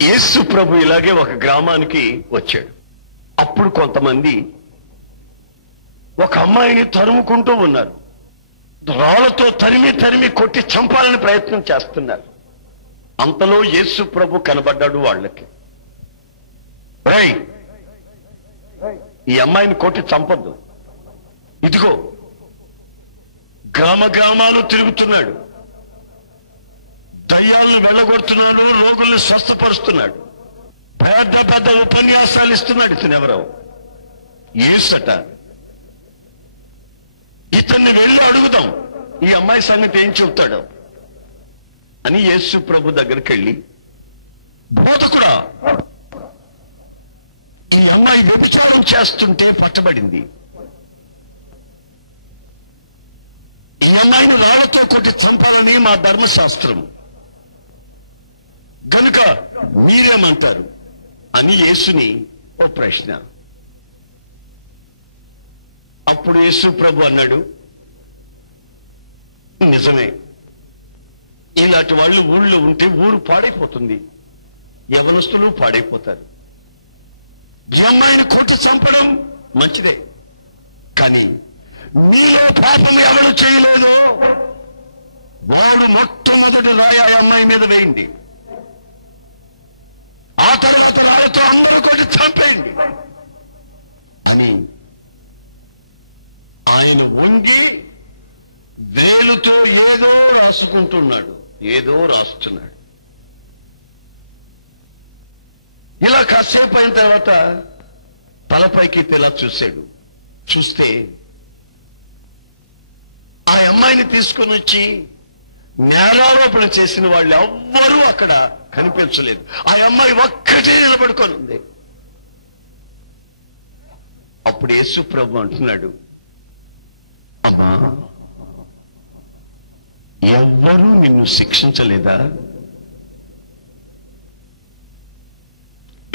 యేసు ప్రభు ఇలాగే ఒక గ్రామానికి వచ్చాడు. అప్పుడు కొంతమంది ఒక అమ్మాయిని తరుముకుంటూ ఉన్నారు. రాళ్లతో తరిమి తరిమి కొట్టి చంపాలని ప్రయత్నం చేస్తున్నారు. అంతలో యేసు ప్రభు కనబడ్డాడు వాళ్ళకి. ఈ అమ్మాయిని కొట్టి చంపొద్దు, ఇదిగో గ్రామ గ్రామాలు తిరుగుతున్నాడు, దయ్యాలు వెళ్ళగొడుతున్నాడు, రోగుల్ని స్వస్థపరుస్తున్నాడు, పెద్ద పెద్ద ఉపన్యాసాలు ఇస్తున్నాడు. ఇతను ఎవరో యేసట. ఇతన్ని వెళ్ళి అడుగుదాం ఈ అమ్మాయి సంగతి ఏం చెబుతాడు అని యేసు ప్రభు దగ్గరికి వెళ్ళి, బోధకుడా, ఈ అమ్మాయి వ్యభిచారం చేస్తుంటే పట్టబడింది, ఈ అమ్మాయిని రాళ్లతో కొట్టి చంపాలని మా ధర్మశాస్త్రం, గనుక మీరేమంటారు అని యేసుని ఓ ప్రశ్న. అప్పుడు యేసు ప్రభు అన్నాడు, నిజమే, ఇలాంటి వాళ్ళు ఊళ్ళో ఉంటే ఊరు పాడైపోతుంది, యవనస్తులు పాడైపోతారు. ఈ అమ్మాయిని కొట్టి చంపడం మంచిదే, కానీ నీలో పాపం ఎవరు చేయలేను వారు మొట్టమొదటి రాయి ఆ అమ్మాయి మీద వేయండి, ఆ తర్వాత వాళ్ళతో అందరూ కొట్టి చంపేయండి అని ఆయన వంగి వేలుతో ఏదో రాసుకుంటున్నాడు, ఏదో రాస్తున్నాడు. ఇలా కాసేపు అయిన తర్వాత తలపైకి ఇలా చూశాడు. చూస్తే ఆ అమ్మాయిని తీసుకుని వచ్చి నేరారోపణ చేసిన వాళ్ళు ఎవ్వరూ అక్కడ కనిపించలేదు. ఆ అమ్మాయి ఒక్కటే నిలబడుకొని ఉంది. అప్పుడు యేసు ప్రభు అంటున్నాడు, అమ్మా, ఎవ్వరూ నిన్ను శిక్షించలేదా?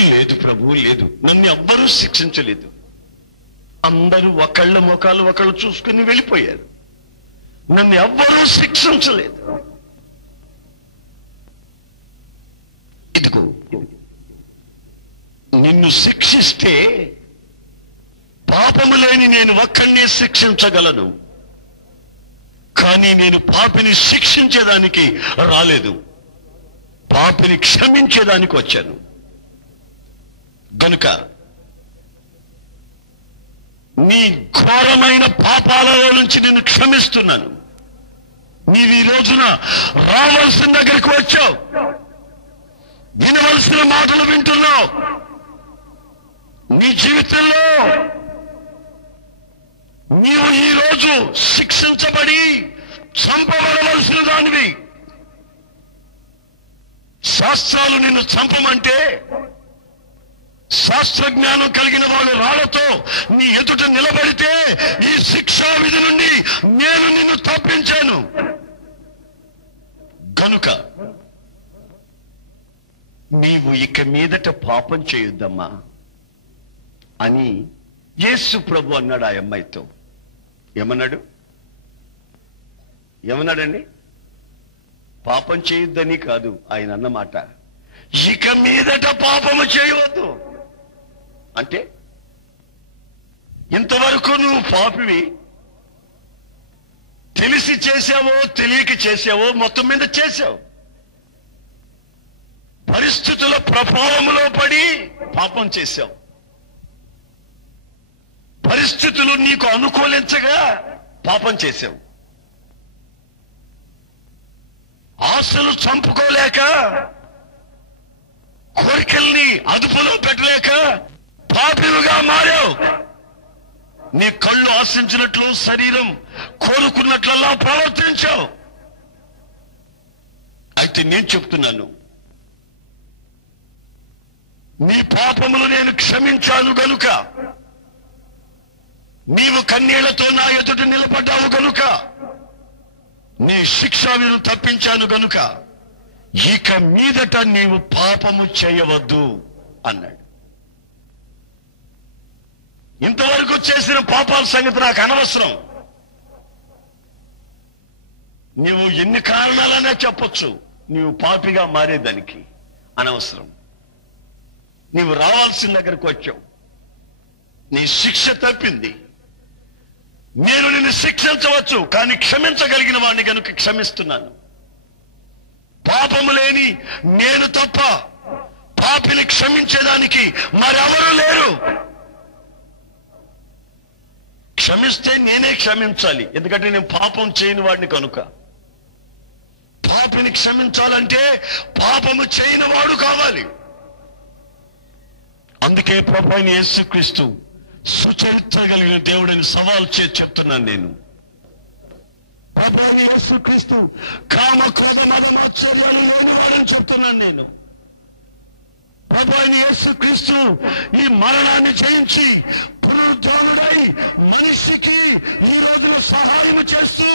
లేదు ప్రభు, లేదు, నన్ను ఎవ్వరూ శిక్షించలేదు. అందరూ ఒకళ్ళ ముఖాలు ఒకళ్ళు చూసుకుని వెళ్ళిపోయారు, నన్ను ఎవ్వరూ శిక్షించలేదు. ఇదిగో నిన్ను శిక్షిస్తే పాపము లేని నేను ఒక్కడినే శిక్షించగలను, కానీ నేను పాపిని శిక్షించేదానికి రాలేదు, పాపిని క్షమించేదానికి వచ్చాను. గనుక నీ ఘోరమైన పాపాలలో నుంచి నేను క్షమిస్తున్నాను. నీవు ఈ రోజున రావాల్సిన దగ్గరికి వచ్చావు, వినవలసిన మాటలు వింటున్నావు. నీ జీవితంలో నీవు ఈ రోజు శిక్షించబడి చంపబడవలసిన దానివి. శాస్త్రాలు నిన్ను చంపమంటే శాస్త్రజ్ఞానం కలిగిన వాళ్ళు రాళ్లతో నీ ఎదుట నిలబడితే ఈ శిక్షా విధి నుండి నేను నిన్ను తప్పించాను. గనుక నీవు ఇక మీదట పాపం చేయొద్దమ్మా అని యేసు ప్రభు అన్నాడు ఆ అమ్మాయితో. ఏమన్నాడండి? పాపం చేయొద్దని కాదు ఆయన అన్నమాట, ఇక మీదట పాపము చేయవద్దు. అంటే ఇంతవరకు నువ్వు పాపివి, తెలిసి చేసావో తెలియక చేసావో మొత్తం మీద చేసావు. పరిస్థితుల ప్రభావంలో పడి పాపం చేశావు. పరిస్థితులు నీకు అనుకూలించగా పాపం చేశావు. ఆశలు చంపుకోలేక, కోరికల్ని అదుపులో పెట్టలేక పాపిగా మారావు. నీ కళ్ళు ఆశించినట్లు, శరీరం కోరుకున్నట్లలా ప్రవర్తించావు. అయితే నేను చెప్తున్నాను, నీ పాపములు నేను క్షమించాను గనుక, నీవు కన్నీళ్లతో నా ఎదుట నిలబడ్డావు గనుక, నీ శిక్షా విధులు తప్పించాను గనుక, ఇక మీదట నీవు పాపము చేయవద్దు అన్నాడు. ఇంతవరకు చేసిన పాపాల సంగతి నాకు అనవసరం. నీవు ఎన్ని కారణాలనే చెప్పొచ్చు, నీవు పాపిగా మారేదానికి అనవసరం. నీవు రావాల్సిన దగ్గరకు వచ్చావు. నీ శిక్ష తప్పింది. నేను నిన్ను శిక్షించవచ్చు, కానీ క్షమించగలిగిన వాడిని కనుక క్షమిస్తున్నాను. పాపము లేని నేను తప్ప పాపిని క్షమించేదానికి మరెవరూ లేరు. క్షమిస్తే నేనే క్షమించాలి, ఎందుకంటే నేను పాపం చేయని వాడిని కనుక. పాపిని క్షమించాలంటే పాపము చేయని వాడు కావాలి. అందుకే ప్రభువైన యేసుక్రీస్తు సుచరిత్ర కలిగిన దేవుడిని సవాల్ చేసి చెప్తున్నాను. నేను ప్రభువైన యేసుక్రీస్తు కామ క్రోధ మదమాత్సర్యాలను చెప్తున్నాను. నేను ప్రభువైన యేసుక్రీస్తు ఈ మరణాన్ని జయించి పునరుద్ధరణై మనిషికి ఈ రోజు సహాయం చేస్తూ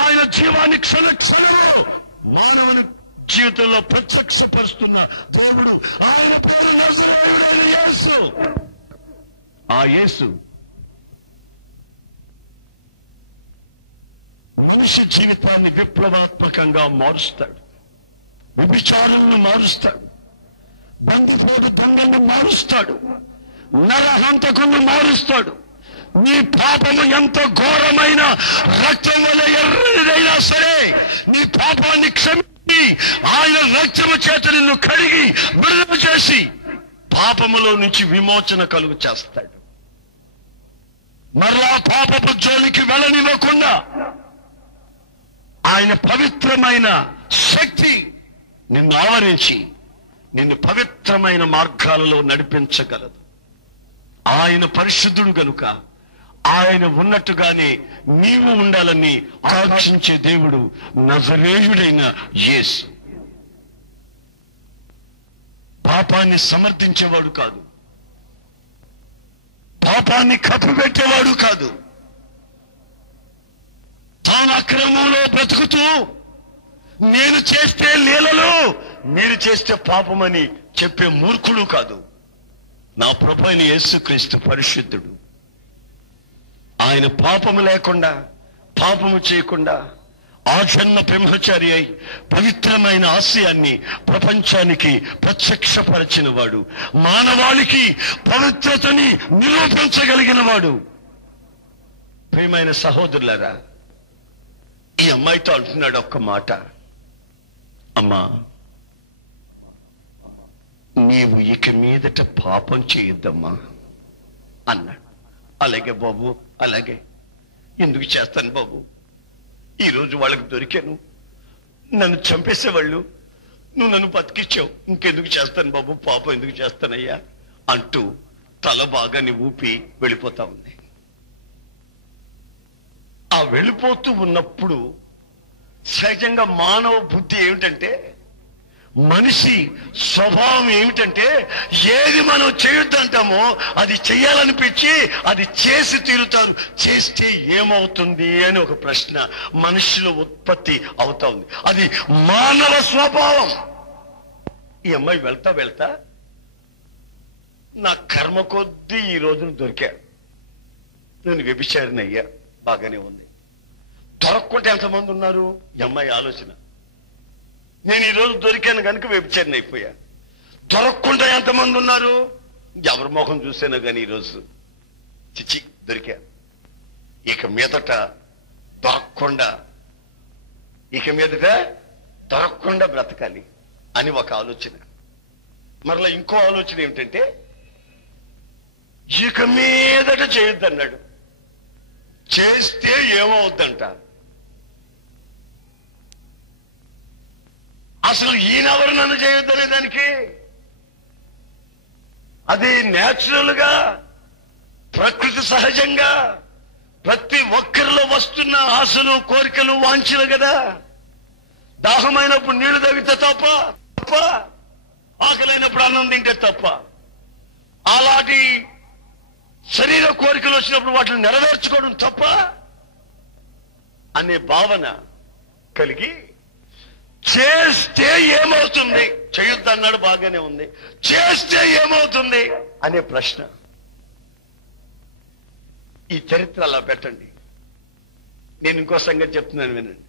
ఆయన జీవాన్ని క్షణక్షణము మానవుని జీవితంలో ప్రత్యక్షపరుస్తున్న దేవుడు. ఆయన పేరు నజరేయుడైన యేసు. ఆ యేసు మనిషి జీవితాన్ని విప్లవాత్మకంగా మారుస్తాడు. వ్యభిచారాలను మారుస్తాడు. బందిపోటు దొంగలను మారుస్తాడు. నరహంతకులను మారుస్తాడు. నీ పాపము ఎంత ఘోరమైన రక్తం వల్ల ఎర్రనిదైనా సరే నీ పాపాన్ని క్షమించి ఆయన రక్తము చేత నిన్ను కడిగి విడుదల చేసి పాపములో నుంచి విమోచన కలుగు చేస్తాడు. మరలా పాపపు జోలికి వెళ్ళనివ్వకుండా ఆయన పవిత్రమైన శక్తి నిన్ను ఆవరించి నిన్ను పవిత్రమైన మార్గాలలో నడిపించగలదు. ఆయన పరిశుద్ధుడు గనుక ఆయన ఉన్నట్టుగానే నీవు ఉండాలని ఆకాంక్షించే దేవుడు నజరేయుడైన యేసు. పాపాన్ని సమర్థించేవాడు కాదు, పాపాన్ని కప్పిపెట్టేవాడు కాదు. తాను అక్రమంలో బ్రతుకుతూ నేను చేస్తే లీలలు, మీరు చేస్తే పాపమని చెప్పే మూర్ఖుడు కాదు. నా ప్రభువైన యేసుక్రీస్తు పరిశుద్ధుడు. ఆయన పాపము లేకుండా పాపము చేయకుండా ఆజన్మ బ్రహ్మచారి అయి పవిత్రమైన ఆశయాన్ని ప్రపంచానికి ప్రత్యక్షపరచిన వాడు. మానవాళికి పవిత్రతని నిరూపించగలిగిన వాడు. ప్రియమైన సహోదరులారా, ఈ అమ్మాయితో అంటున్నాడు ఒక్క మాట, అమ్మా నీవు ఇక మీదట పాపం చేయొద్దమ్మా అన్నాడు. అలాగే బాబు, అలాగే. ఎందుకు చేస్తాను బాబు, ఈరోజు వాళ్ళకి దొరికాను, నన్ను చంపేసేవాళ్ళు, నువ్వు నన్ను బతికిచ్చావు, ఇంకెందుకు చేస్తాను బాబు, పాపం ఎందుకు చేస్తానయ్యా అంటూ తల బాగాని ఊపి వెళ్ళిపోతా ఉంది. ఆ వెళ్ళిపోతూ ఉన్నప్పుడు సహజంగా మానవ బుద్ధి ఏమిటంటే, మనిషి స్వభావం ఏమిటంటే, ఏది మనం చేయొద్దంటామో అది చెయ్యాలనిపించి అది చేసి తీరుతారు. చేస్తే ఏమవుతుంది అని ఒక ప్రశ్న మనిషిలో ఉత్పత్తి అవుతా ఉంది. అది మానవ స్వభావం. ఈ అమ్మాయి వెళ్తా వెళ్తా నా కర్మ కొద్దీ ఈ రోజున దొరికాడు, నేను వ్యభిచారిని అయ్యా, బాగానే ఉంది. దొరక్కుంటే ఎంతమంది ఉన్నారు? ఈ అమ్మాయి ఆలోచన. నేను ఈరోజు దొరికాను కనుక వ్యభిచారిని అయిపోయా. దొరక్కుండా ఎంతమంది ఉన్నారు? ఎవరి ముఖం చూసానో కానీ ఈరోజు చిచి దొరికా, ఇక మీదట దొరకకుండా బ్రతకాలి అని ఒక ఆలోచన. మరలా ఇంకో ఆలోచన ఏమిటంటే, ఇక మీదట చేయొద్దన్నాడు, చేస్తే ఏమవుద్దంట. అసలు ఈయనెవరు నన్ను చేయొద్దనే దానికి? అది న్యాచురల్ గా ప్రకృతి సహజంగా ప్రతి ఒక్కరిలో వస్తున్న ఆశలు, కోరికలు, వాంఛలు కదా. దాహమైనప్పుడు నీళ్లు తాగితే తప్ప, ఆకలైనప్పుడు అన్నం తింటే తప్ప, అలాంటి శరీర కోరికలు వచ్చినప్పుడు వాటిని నెరవేర్చుకోవడం తప్ప అనే భావన కలిగి చేస్తే ఏమవుతుంది, చేయొద్దన్నాడు బాగానే ఉంది, చేస్తే ఏమవుతుంది అనే ప్రశ్న. ఈ చరిత్ర అలా పెట్టండి. నేను ఇంకో సంగతి చెప్తున్నాను వినండి.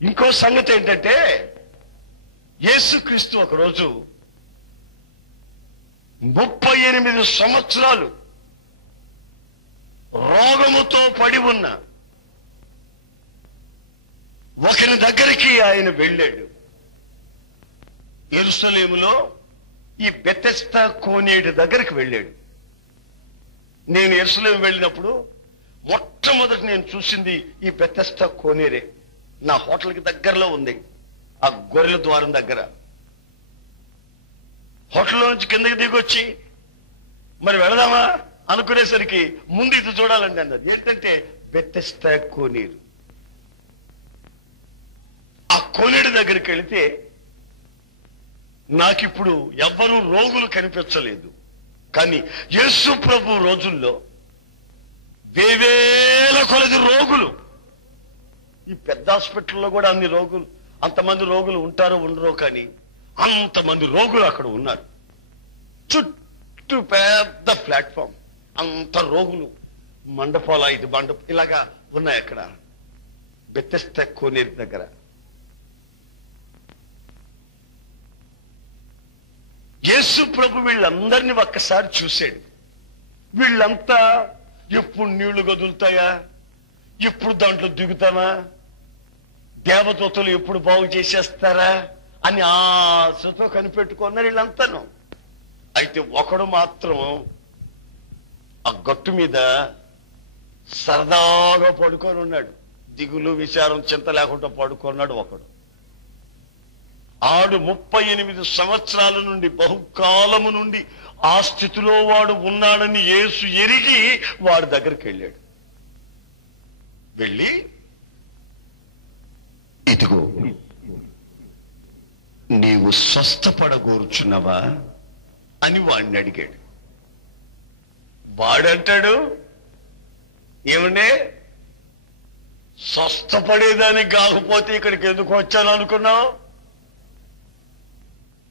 ఇంకో సంగతి ఏంటంటే, యేసుక్రీస్తు ఒకరోజు 38 సంవత్సరాలు రోగముతో పడి ఉన్న ఒకరి దగ్గరికి ఆయన వెళ్ళాడు. యెరూషలేములో ఈ బెతెస్దా కోనేటి దగ్గరికి వెళ్ళాడు. నేను యెరూషలేము వెళ్ళినప్పుడు మొట్టమొదటి నేను చూసింది ఈ బెతెస్దా కోనేరే. నా హోటల్కి దగ్గరలో ఉంది, ఆ గొర్రెల ద్వారం దగ్గర. హోటల్లో నుంచి కిందకి దిగొచ్చి మరి వెళదామా అనుకునేసరికి ముందు ఇది చూడాలండి అన్నది. ఏంటంటే బెతెస్దా కోనేరు. ఆ కోనేరు దగ్గరికి వెళితే నాకిప్పుడు ఎవ్వరూ రోగులు కనిపించలేదు. కానీ యేసు ప్రభు రోజుల్లో వేవేల కొలది రోగులు, ఈ పెద్ద హాస్పిటల్లో కూడా అన్ని రోగులు, అంతమంది రోగులు ఉంటారో ఉండరో కానీ అంతమంది రోగులు అక్కడ ఉన్నారు. చుట్టూ పెద్ద ప్లాట్ఫామ్, అంత రోగులు, మండపాలు 5 మండపం ఇలాగా ఉన్నాయి అక్కడ బెతెస్దా కోనేరు దగ్గర. యేసు ప్రభు వీళ్ళందరినీ ఒక్కసారి చూశాడు. వీళ్ళంతా ఎప్పుడు నీళ్లు గదులుతాయా, ఎప్పుడు దాంట్లో దిగుతామా, దేవదూతలు ఎప్పుడు బాగు చేసేస్తారా అని ఆశతో కనిపెట్టుకున్నారు వీళ్ళంతాను. అయితే ఒకడు మాత్రం ఆ గట్టు మీద సరదాగా పడుకొని ఉన్నాడు. దిగులు విచారం చింత లేకుండా పడుకున్నాడు ఒకడు. ఆడు 38 సంవత్సరాల నుండి, బహుకాలము నుండి ఆ స్థితిలో వాడు ఉన్నాడని యేసు ఎరిగి వాడి దగ్గరికి వెళ్ళాడు. వెళ్ళి, ఇదిగో నీవు స్వస్థపడగోరుచున్నావా అని వాడిని అడిగాడు. వాడంటాడు, ఏమనే స్వస్థపడేదానికి కాకపోతే ఇక్కడికి ఎందుకు వచ్చాను అనుకున్నావు?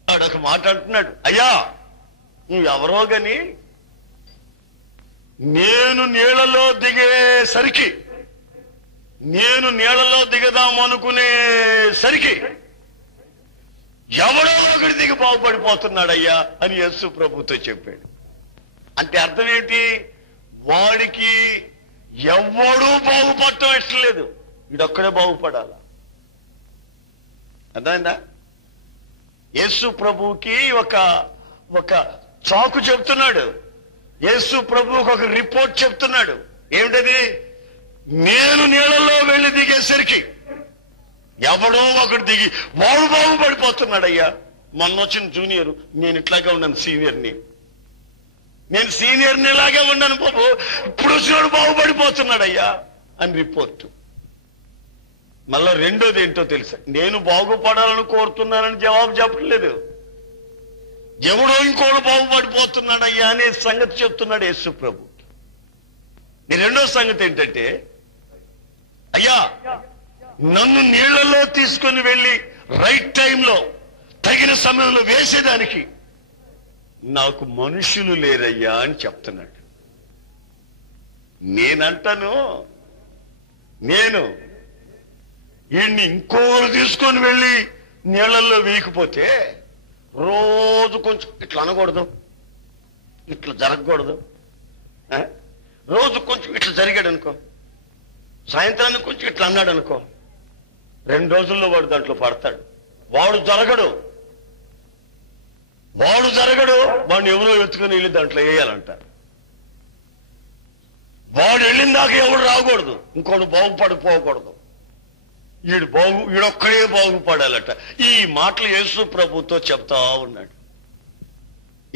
వాడొక మాట అంటున్నాడు, అయ్యా నువ్వు ఎవరో గాని నేను నీళ్లలో దిగదాం అనుకునేసరికి ఎవడో ఒకటి దిగి బాగుపడిపోతున్నాడయ్యా అని యేసు ప్రభుతో చెప్పాడు. అంటే అర్థం ఏంటి? వాడికి ఎవడూ బాగుపడటం ఇష్టం లేదు, వీడొక్కడే బాగుపడాల. అర్థమైందా? యేసు ప్రభువుకి ఒక చాకు చెప్తున్నాడు. యేసు ప్రభువుకి ఒక రిపోర్ట్ చెప్తున్నాడు. ఏమిటది? నేను నీళ్ళల్లో వెళ్ళి దిగేసరికి ఎవడో ఒకటి దిగి వాడు బాగుపడిపోతున్నాడయ్యా. మొన్న వచ్చిన జూనియర్, నేను ఇట్లాగే ఉన్నాను సీనియర్ని, నేను సీనియర్ని ఇలాగే ఉన్నాను బాబు, ఇప్పుడు వచ్చినాడు బాగుపడిపోతున్నాడయ్యా అని రిపోర్టు. మళ్ళా రెండోది ఏంటో తెలుసా? నేను బాగుపడాలని కోరుతున్నానని జవాబు చెప్పట్లేదు. ఎవడో ఇంకోడు బాగుపడిపోతున్నాడయ్యా అనే సంగతి చెప్తున్నాడు యేసు ప్రభు. రెండో సంగతి ఏంటంటే, అయ్యా నన్ను నీళ్లలో తీసుకొని వెళ్ళి రైట్ టైంలో తగిన సమయంలో వేసేదానికి నాకు మనుషులు లేరయ్యా అని చెప్తున్నాడు. నేనంటాను, నేను వీడిని ఇంకోరు తీసుకొని వెళ్ళి నీళ్లలో వేయకపోతే రోజు కొంచెం ఇట్లా అనకూడదు, ఇట్లా జరగకూడదు, రోజు కొంచెం ఇట్లా జరిగాడు అనుకో, సాయంత్రానికి కొంచెం ఇట్లా అన్నాడు అనుకో, 2 రోజుల్లో వాడు దాంట్లో పడతాడు. వాడు జరగడు, వాడిని ఎవరో ఎత్తుకుని వెళ్ళి దాంట్లో వేయాలంట. వాడు వెళ్ళిన దాకా ఎవడు రాకూడదు, ఇంకోడు బాగుపడిపోకూడదు, వీడొక్కడే బాగుపడాలట. ఈ మాటలు యేసు ప్రభుతో చెప్తా ఉన్నాడు.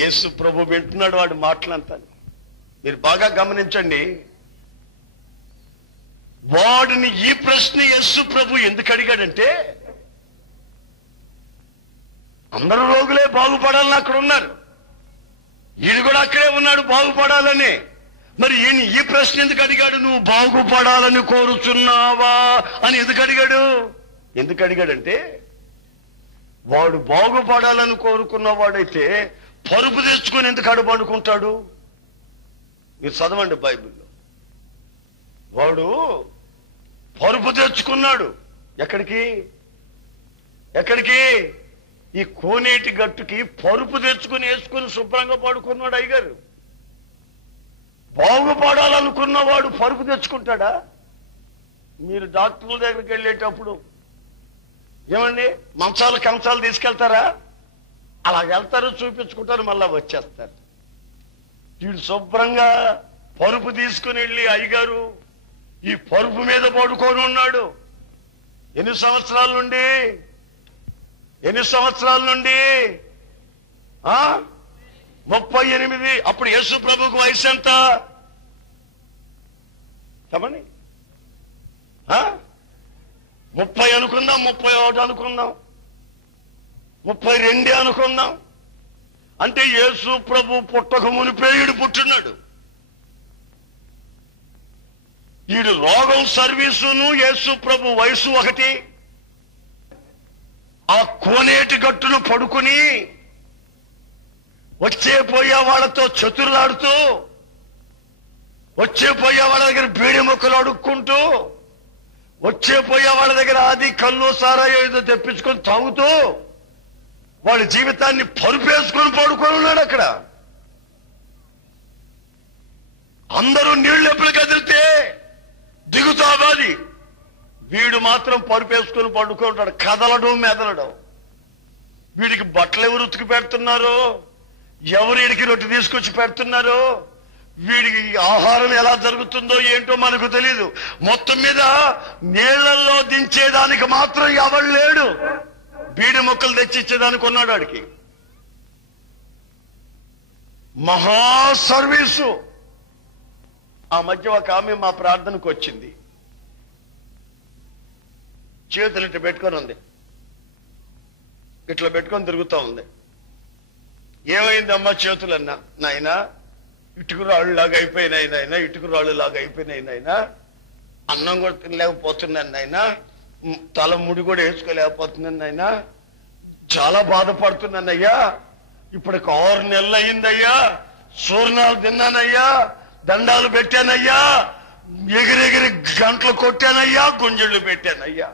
యేసు ప్రభు వింటున్నాడు వాడి మాటలంతా. మీరు బాగా గమనించండి. వాడిని ఈ ప్రశ్న యేసు ప్రభు ఎందుకు అడిగాడంటే, అందరూ రోగులే బాగుపడాలని అక్కడ ఉన్నారు, ఈయన కూడా అక్కడే ఉన్నాడు బాగుపడాలని. మరి ఈయన ఈ ప్రశ్న ఎందుకు అడిగాడు? నువ్వు బాగుపడాలని కోరుచున్నావా అని ఎందుకు అడిగాడంటే, వాడు బాగుపడాలని కోరుకున్న వాడైతే పరుపు తెచ్చుకొని ఎందుకు అడబండుకుంటాడు? మీరు చదవండి బైబిల్లో. వాడు పరుపు తెచ్చుకున్నాడు. ఎక్కడికి? ఈ కోనేటి గట్టుకి పరుపు తెచ్చుకుని వేసుకుని శుభ్రంగా పడుకున్నాడు అయ్యగారు. బాగుపడాలనుకున్నవాడు పరుపు తెచ్చుకుంటాడా? మీరు డాక్టర్ల దగ్గరికి వెళ్ళేటప్పుడు ఏమండి మంచాలు కంచాలు తీసుకెళ్తారా? అలా వెళ్తారు, చూపించుకుంటారు, మళ్ళా వచ్చేస్తారు. వీడు శుభ్రంగా పరుపు తీసుకుని వెళ్ళి అయ్యగారు ఈ పరుపు మీద పడుకొని ఉన్నాడు. ఎన్ని సంవత్సరాల నుండి 38. అప్పుడు యేసు ప్రభువుకు వయసు ఎంత చెప్పండి? 30 అనుకుందాం, 31 అనుకుందాం, 32 అనుకుందాం. అంటే యేసు ప్రభు పుట్టక మునిపే ఈడు పుట్టినాడు. ఈడు రోగం సర్వీసును యేసు ప్రభు వయసు ఒకటి. ఆ కోనేటి గట్టును పడుకుని వచ్చే పోయే వాళ్ళతో చతురులాడుతూ, వచ్చే పోయే వాళ్ళ దగ్గర బీడి మొక్కలు అడుక్కుంటూ, వచ్చే పోయే వాళ్ళ దగ్గర అది కళ్ళు సారాయో ఏదో తెప్పించుకొని తాగుతూ వాళ్ళ జీవితాన్ని పరుపేసుకొని పడుకొని ఉన్నాడు అక్కడ. అందరూ నీళ్లు ఎప్పుడు కదిలితే దిగుతావాది, వీడు మాత్రం పరుపేసుకొని పడుకుంటాడు, కదలడం మెదలడం. వీడికి బట్టలు ఎవరు ఉతికి పెడుతున్నారో, ఎవరు వీడికి రొట్టె తీసుకొచ్చి పెడుతున్నారో, వీడికి ఆహారం ఎలా జరుగుతుందో ఏంటో మనకు తెలియదు. మొత్తం మీద నీళ్లలో దించేదానికి మాత్రం ఎవరు లేడు. బీడి మొక్కలు తెచ్చిచ్చేదానికి ఉన్నాడు వాడికి. మహా సర్వీసు. ఆ మధ్య ఒక ఆమె మా ప్రార్థనకు వచ్చింది. చేతులు ఇట్లా పెట్టుకొని ఉంది, ఇట్లా పెట్టుకొని తిరుగుతూ ఉంది. ఏమైందమ్మా చేతులన్నా? నాయనా ఇటుకురాళ్ళు లాగా అయిపోయినాయి నాయనా, ఇటుకురాళ్ళు లాగా అయిపోయినాయి నాయనా, అన్నం కూడా తినలేకపోతున్నాను నాయనా, తల ముడి కూడా వేసుకోలేకపోతున్నాను నాయనా, చాలా బాధపడుతున్నానయ్యా, ఇప్పటికి 6 నెలలు అయిందయ్యా, సూర్ణాలు తిన్నానయ్యా, దండాలు పెట్టానయ్యా, ఎగిరెగిరి గంటలు కొట్టానయ్యా, గుంజళ్ళు పెట్టానయ్యా,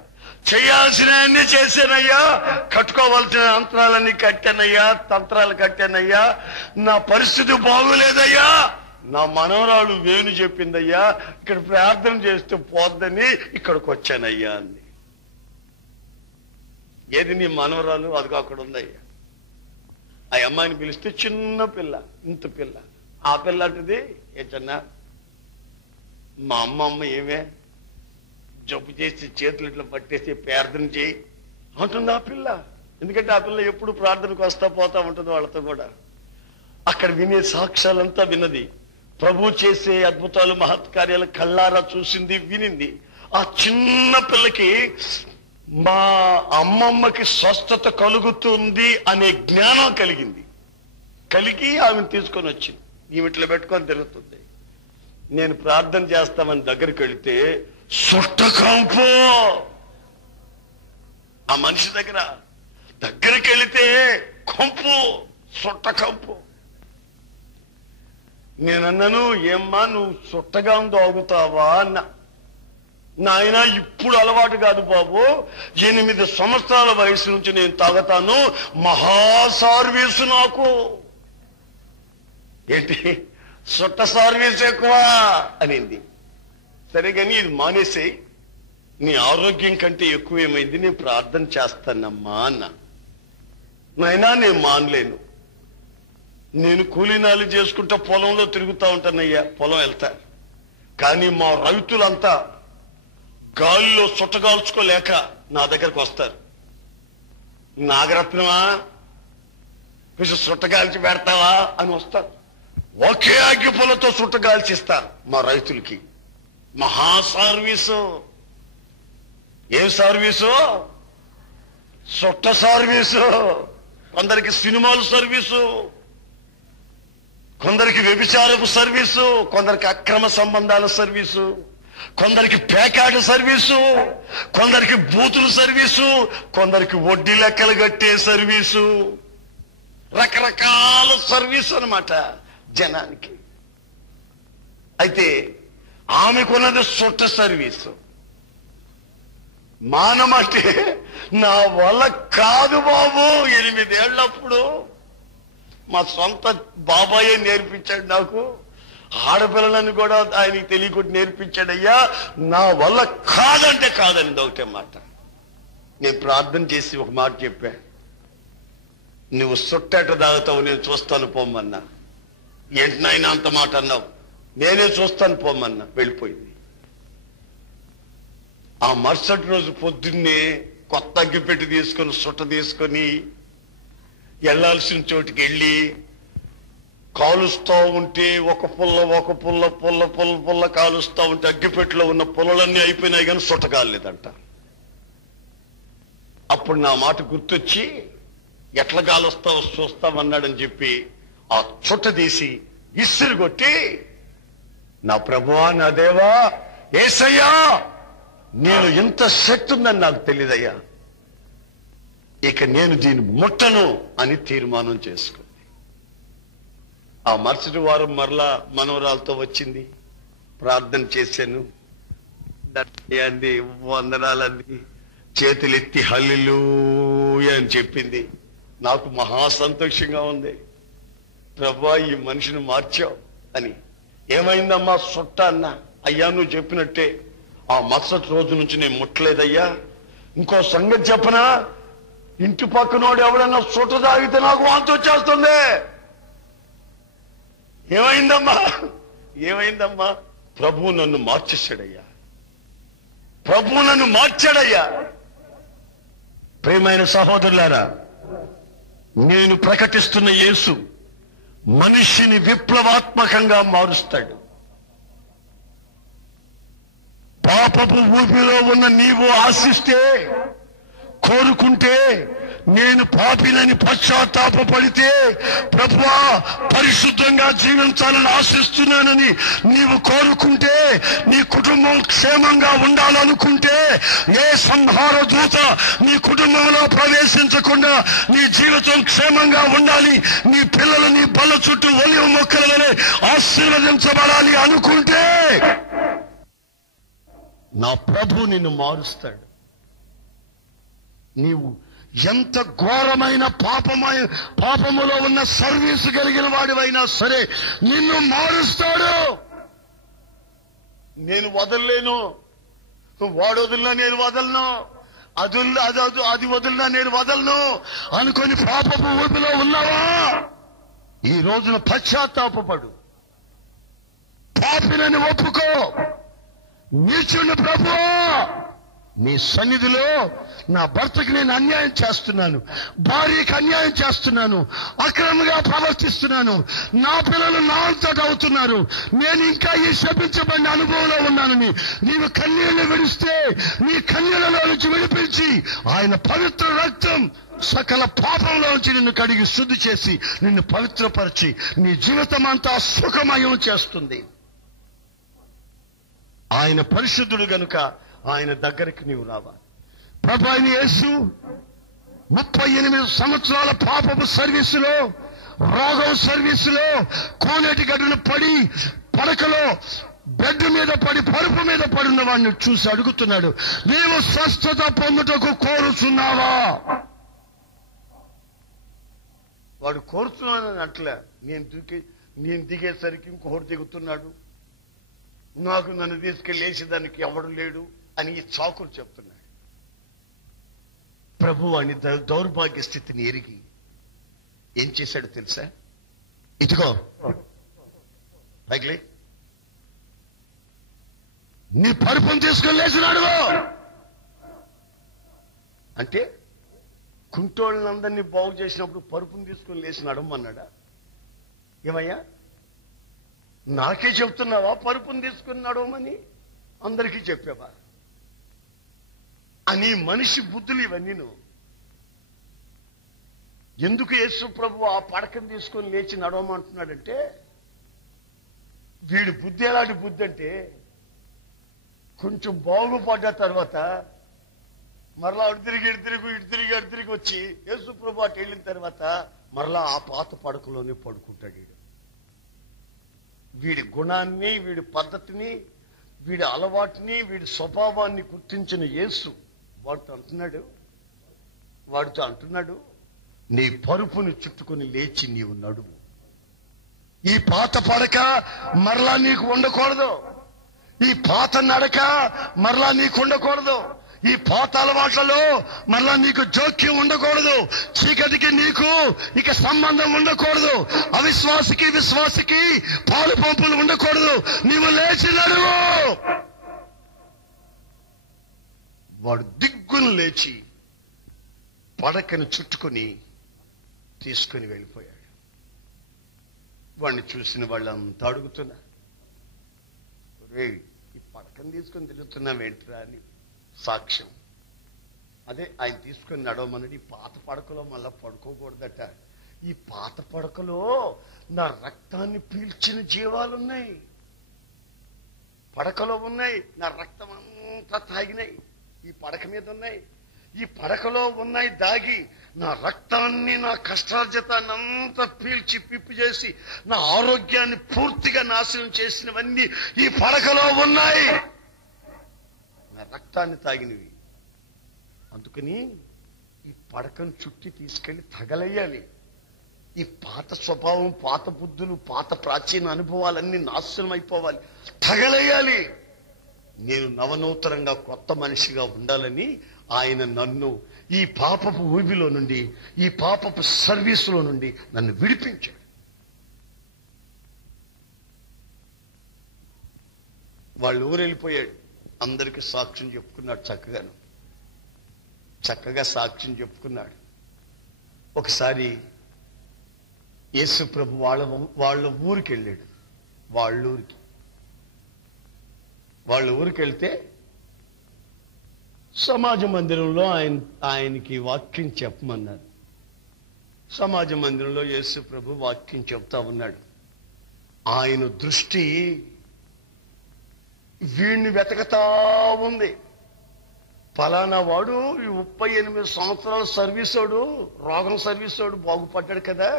చేయాల్సిన అన్ని చేశానయ్యా, కట్టుకోవాల్సిన యంత్రాలన్నీ కట్టానయ్యా, తంత్రాలు కట్టానయ్యా, నా పరిస్థితి బాగోలేదయ్యా, నా మనవరాలు వేణు చెప్పిందయ్యా, ఇక్కడ ప్రార్థన చేస్తే పోద్దని ఇక్కడికి వచ్చానయ్యా అంది. ఏది నీ మనవరాలు? అదిగో అక్కడ ఉందయ్యా. ఆ అమ్మాయిని పిలిస్తే చిన్న పిల్ల, ఇంత పిల్ల. ఆ పిల్ల అంటది, ఏ చిన్న మా అమ్మ ఏమే జబ్బు చేసి చేతులు ఇట్లా పట్టేసి ప్రార్థన చేయి అంటుంది ఆ పిల్ల. ఎందుకంటే ఆ పిల్ల ఎప్పుడు ప్రార్థనకు వస్తా పోతా ఉంటుంది వాళ్ళతో కూడా. అక్కడ వినే సాక్ష్యాలంతా విన్నది, ప్రభు చేసే అద్భుతాలు మహత్కార్యాలు కళ్ళారా చూసింది, వినింది. ఆ చిన్న పిల్లకి మా అమ్మమ్మకి స్వస్థత కలుగుతుంది అనే జ్ఞానం కలిగింది. కలిగి ఆమెను తీసుకొని వచ్చింది. ఈమె ఇట్లా పెట్టుకొని తిరుగుతుంది. నేను ప్రార్థన చేస్తామని దగ్గరికి వెళితే సుట్టకంపు ఆ మనిషి దగ్గరికి వెళితే కంపు, సుట్టకంపు. నేనన్నాను, ఏమ్మా నువ్వు సుట్టగా తాగుతావా అన్న. నాయన ఇప్పుడు అలవాటు కాదు బాబు, 8 సంవత్సరాల వయసు నుంచి నేను తాగుతాను, మహా సర్వీసు నాకు. ఏంటి సుట్ట సర్వీస్ ఎక్కువ అనింది. సరే కానీ ఇది మానేసేయి, నీ ఆరోగ్యం కంటే ఎక్కువేమైంది, నేను ప్రార్థన చేస్తానమ్మా అన్న. నాయనా నేను మానలేను, నేను కూలీనాలు చేసుకుంటా పొలంలో తిరుగుతూ ఉంటానయ్యా, పొలం వెళ్తా. కానీ మా రైతులంతా గాలిలో చుట్టగాల్చుకోలేక నా దగ్గరకు వస్తారు. నాగరత్నమా కొంచెం చుట్టగాల్చి పెడతావా అని వస్తారు. ఒకే అగ్గిపులతో చుట్టగాల్చిస్తారు మా రైతులకి. మహా సర్వీసు. ఏం సర్వీసు? చుట్ట సర్వీసు. కొందరికి సినిమాల సర్వీసు, కొందరికి వ్యభిచారపు సర్వీసు, కొందరికి అక్రమ సంబంధాల సర్వీసు, కొందరికి పేకాడు సర్వీసు, కొందరికి బూతుల సర్వీసు, కొందరికి వడ్డీ లెక్కలు కట్టే సర్వీసు. రకరకాల సర్వీసు అన్నమాట జనానికి. అయితే ఆమెకున్నది సుట్ట సర్వీసు. మానమంటే నా వల్ల కాదు బాబు. 8 ఏళ్ళప్పుడు మా సొంత బాబాయే నేర్పించాడు నాకు. ఆడపిల్లలను కూడా ఆయనకి తెలియకుండా నేర్పించాడయ్యా. నా వల్ల కాదంటే కాదని ఒకటే మాట. నేను ప్రార్థన చేసి ఒక మాట చెప్పా, నువ్వు సుట్టేట తాగుతావు, నేను చూస్తాను పోమ్మన్నా. ఏంటి నాయన అంత మాట అన్నావు? నేనే చూస్తాను పోమ్మన్నా. వెళ్ళిపోయింది. ఆ మరుసటి రోజు పొద్దున్నే కొత్త అగ్గిపెట్టి తీసుకొని సుట్ట తీసుకొని వెళ్లాల్సిన చోటుకి వెళ్ళి కాలుస్తూ ఉంటే ఒక పుల్ల కాలుస్తూ ఉంటే అగ్గిపెట్టెలో ఉన్న పుల్లలన్నీ అయిపోయినాయి కానీ సుట్ట కాలేదంట. అప్పుడు నా మాట గుర్తొచ్చి ఎట్లా కాలుస్తావో చూస్తామన్నాడని చెప్పి ఆ చుట్ట తీసి ఇస్సిరి కొట్టి, నా ప్రభువా, నా దేవా, యేసయ్యా, నేను ఇంత శక్తి ఉందని నాకు తెలియదయ్యా, ఇక నేను దీన్ని ముట్టను అని తీర్మానం చేసుకుంది. ఆ మరుసటి వారం మరలా మనవరాలతో వచ్చింది. ప్రార్థన చేశాను, అంది, వందనాలంది, చేతులెత్తి హల్లెలూయా అని చెప్పింది. నాకు మహా సంతోషంగా ఉంది. ప్రభువా, ఈ మనిషిని మార్చావు అని. ఏమైందమ్మా సుట్ట అన్న. అయ్యా, నువ్వు చెప్పినట్టే ఆ మరుసటి రోజు నుంచి నేను ముట్టలేదయ్యా. ఇంకో సంగతి చెప్పనా, ఇంటి పక్కనోడు ఎవడన్నా సుట్ట తాగితే నాకు వాంతి వచ్చేస్తుంది. ఏమైందమ్మా? ప్రభువు నన్ను మార్చేశాడయ్యా. ప్రభువు నన్ను మార్చాడయ్యా. ప్రియమైన సహోదరులారా, నేను ప్రకటిస్తున్న యేసు మనిషిని విప్లవాత్మకంగా మారుస్తాడు. పాపపు ఊపిలో ఉన్న నీవు ఆశిస్తే, కోరుకుంటే, నేను పాపినని పశ్చాత్తాపడితే, ప్రభువా పరిశుద్ధంగా జీవించాలని ఆశిస్తున్నానని నీవు కోరుకుంటే, నీ కుటుంబం క్షేమంగా ఉండాలనుకుంటే, ఏ సంహార దూత నీ కుటుంబంలో ప్రవేశించకుండా నీ జీవితం క్షేమంగా ఉండాలి, నీ పిల్లలు నీ బల్ల చుట్టూ ఒలివ మొక్కల వలె ఆశీర్వదించబడాలి అనుకుంటే, నా ప్రభు నిన్ను మారుస్తాడు. నీవు ఎంత ఘోరమైన పాపములో ఉన్న సర్వీసు కలిగిన వాడివైనా సరే నిన్ను మారుస్తాడు. నేను వదలలేను, వాడు వదిలినా నేను వదలను, అది వదిలినా నేను వదలను అనుకొని పాపపు ఊపిలో ఉన్నావా, ఈ రోజున పశ్చాత్తాపపడు, పాపినని ఒప్పుకో. నీచుని ప్రభువా, నీ సన్నిధిలో నా భర్తకి నేను అన్యాయం చేస్తున్నాను, భార్యకి అన్యాయం చేస్తున్నాను, అక్రమంగా ప్రవర్తిస్తున్నాను, నా పిల్లలు నా అంతట అవుతున్నారు, నేను ఇంకా ఈ శపించబడిన అనుభవంలో ఉన్నానని నీవు కన్నీళ్లు విడిస్తే, నీ కన్నీళ్లలో నుంచి విడిపించి ఆయన పవిత్ర రక్తం సకల పాపంలో నుంచి నిన్ను కడిగి శుద్ధి చేసి నిన్ను పవిత్రపరిచి నీ జీవితం అంతా సుఖమయం చేస్తుంది. ఆయన పరిశుద్ధుడు గనుక ఆయన దగ్గరికి నీవు రావాలి. ప్రభువైన యేసు 38 సంవత్సరాల పాపపు సర్వీసులో, రోగం సర్వీసులో కోనేటి గడ్డును పడి, పడకలో బెడ్ మీద పడి, పరుపు మీద పడిన వాడిని చూసి అడుగుతున్నాడు, నీవు స్వస్థత పొందుటకు కోరుచున్నావా? వాడు కోరుతున్నానని అట్లా, నేను దిగేసరికి ఇంకొకటి దిగుతున్నాడు, నన్ను తీసుకెళ్ళేసేదానికి ఎవడు లేడు అని ఈ చాకులు చెప్తున్నాడు. ప్రభు అని దౌర్భాగ్య స్థితిని ఎరిగి ఏం చేశాడు తెలుసా? ఇదిగో పైకి నీ పరుపును తీసుకొని లేచినాడు అంటే, కుంటోళ్ళందరినీ బాగు చేసినప్పుడు పరుపును తీసుకొని లేచి నడమన్నాడా? ఏమయ్యా, నాకే చెప్తున్నావా పరుపును తీసుకుని నడవమని? అందరికీ చెప్పావా అని మనిషి బుద్ధులు ఇవన్నీ. నువ్వు ఎందుకు యేసు ప్రభు ఆ పడకను తీసుకొని లేచి నడవమంటున్నాడంటే, వీడి బుద్ధి ఎలాంటి బుద్ధి అంటే, కొంచెం బాగుపడ్డ తర్వాత మరలా అటు తిరిగి వచ్చి యేసు ప్రభు అటు వెళ్ళిన తర్వాత మరలా ఆ పాత పడకలోనే పడుకుంటాడు. వీడి గుణాన్ని, వీడి పద్ధతిని, వీడి అలవాటుని, వీడి స్వభావాన్ని గుర్తించిన యేసు వాడితో అంటున్నాడు, వాడితో అంటున్నాడు, నీ పరుపుని చుట్టుకుని లేచి నీవు నడువు. ఈ పాత పడక మరలా నీకు ఉండకూడదు. ఈ పాత నడక మరలా నీకు ఉండకూడదు. ఈ పాత అలవాట్లలో మరలా నీకు జోక్యం ఉండకూడదు. చీకటికి నీకు ఇక సంబంధం ఉండకూడదు. అవిశ్వాసికి విశ్వాసికి పాలు పంపులు ఉండకూడదు. నీవు లేచి నడువు. వాడు దిగ్గును లేచి పడకను చుట్టుకుని తీసుకుని వెళ్ళిపోయాడు. వాడిని చూసిన వాళ్ళంతా అడుగుతున్నారు, ఈ పడకను తీసుకుని తిరుగుతున్నావేంట్రా అని. సాక్ష్యం అదే, ఆయన తీసుకుని నడవమన్నాడు. ఈ పాత పడకలో మళ్ళా పడుకోకూడదట. ఈ పాత పడకలో నా రక్తాన్ని పీల్చిన జీవాలున్నాయి, పడకలో ఉన్నాయి. నా రక్తం అంతా తాగినాయి, ఈ పడక మీద ఉన్నాయి. ఈ పడకలో ఉన్నాయి దాగి నా రక్తాన్ని, నా కష్టార్జితాన్ని అంతా పీల్చి పిప్పి చేసి నా ఆరోగ్యాన్ని పూర్తిగా నాశనం చేసినవన్నీ ఈ పడకలో ఉన్నాయి, నా రక్తాన్ని తాగినవి. అందుకని ఈ పడకను చుట్టి తీసుకెళ్లి తగలయ్యాలి. ఈ పాత స్వభావం, పాత బుద్ధులు, పాత ప్రాచీన అనుభవాలన్నీ నాశనం అయిపోవాలి, తగలయ్యాలి. నేను నవనూతనంగా కొత్త మనిషిగా ఉండాలని ఆయన నన్ను ఈ పాపపు ఊబిలో నుండి, ఈ పాపపు సర్వీసులో నుండి నన్ను విడిపించాడు. వాళ్ళు ఊరెళ్ళిపోయాడు. అందరికీ సాక్ష్యం చెప్పుకున్నాడు. చక్కగా సాక్ష్యం చెప్పుకున్నాడు. ఒకసారి యేసు ప్రభు వాళ్ళ ఊరికి వెళ్ళాడు. వాళ్ళ ఊరికి వెళ్తే సమాజ మందిరంలో ఆయనకి వాక్యం చెప్పమన్నారు. సమాజ మందిరంలో యేసు ప్రభు వాక్యం చెప్తా ఉన్నాడు. ఆయన దృష్టి వీడిని వెతకతా ఉంది. ఫలానా వాడు ఈ 38 సంవత్సరాల సర్వీసోడు, రోగం సర్వీసోడు బాగుపడ్డాడు కదా,